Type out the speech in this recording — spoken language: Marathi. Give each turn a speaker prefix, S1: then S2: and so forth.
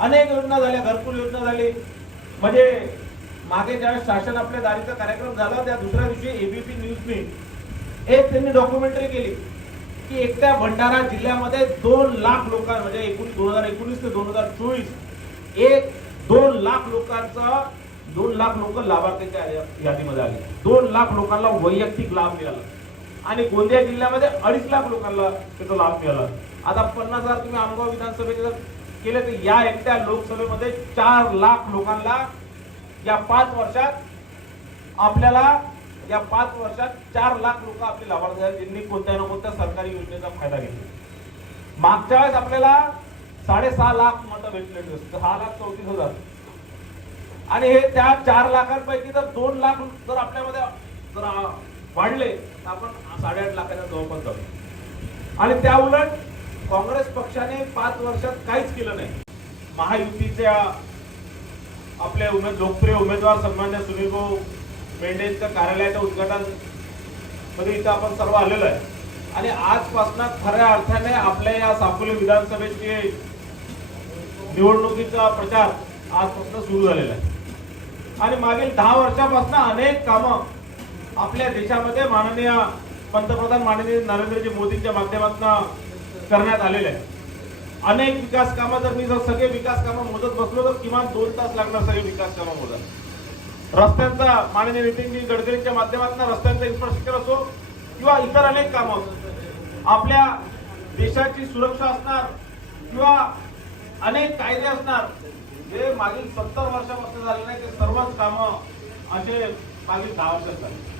S1: अनेक योजना झाल्या घरकुल योजना झाली. म्हणजे मागे ज्यावेळेस शासन आपल्या दारीचा कार्यक्रम झाला त्या दुसऱ्या दिवशी एबीपी न्यूजने एक त्यांनी डॉक्युमेंटरी केली की एकट्या भंडारा जिल्ह्यामध्ये दोन लाख लोकां म्हणजे एकोणीस दोन हजार एकोणीस ते दोन हजार चोवीस एक दोन लाख लोकांचा दोन लाख लोक लाभार्थीच्या या- यादीमध्ये आले. दोन लाख लोकांना वैयक्तिक लाभ मिळाला. आणि गोंदिया जिल्ह्यामध्ये अडीच लाख लोकांना त्याचा लाभ मिळाला. आता पन्नास हजार तुम्ही आमगाव विधानसभेचे जर केले तर या एकट्या लोकसभेमध्ये चार लाख लोकांना या पाच वर्षात आपल्याला या पाच वर्षात चार लाख लोक आपले लाभार्थी आहेत ज्यांनी कोणत्या ना कोणत्या सरकारी योजनेचा फायदा घेतला मागच्या वेळेस आपल्याला साडेसहा लाख मतं भेटलेली होते. सहा लाख चौतीस हजार आणि हे त्या चार लाखांपैकी जर दोन लाख जर आपल्यामध्ये जर वाढले तर आपण साडेआठ लाखाच्या जवळपास जाऊ आणि त्या उलट काँग्रेस पक्षाने पाच वर्षात काहीच केलं नाही. महायुतीच्या आपले उमेद लोकप्रिय उमेदवार सन्मान्य सुनील भाऊ कार्यालयाच्या उद्घाटनमध्ये इथं आपण सर्व आलेलो आहे. आणि आजपासून खऱ्या अर्थाने आपल्या या सापोली विधानसभेची निवडणुकीचा प्रचार आजपासून सुरू झालेला आहे. आणि मागील दहा वर्षापासून अनेक कामं आपल्या देशामध्ये माननीय पंतप्रधान माननीय नरेंद्रजी मोदींच्या माध्यमातून करण्यात आलेले आहे अनेक विकास कामं जर मी जर सगळे विकास कामं मोजत बसलो तर किमान दोन तास लागणार सगळे विकास कामं मोजत रस्त्यांचा माननीय नितीनजी गडकरींच्या माध्यमातून रस्त्यांचा इन्फ्रास्ट्रक्चर असो किंवा इतर अनेक कामं आपल्या देशाची सुरक्षा असणार किंवा अनेक कायदे असणार जे मागील सत्तर वर्षापासून झाले नाही ते सर्वच कामं असे मागील दहा वर्षात झाले.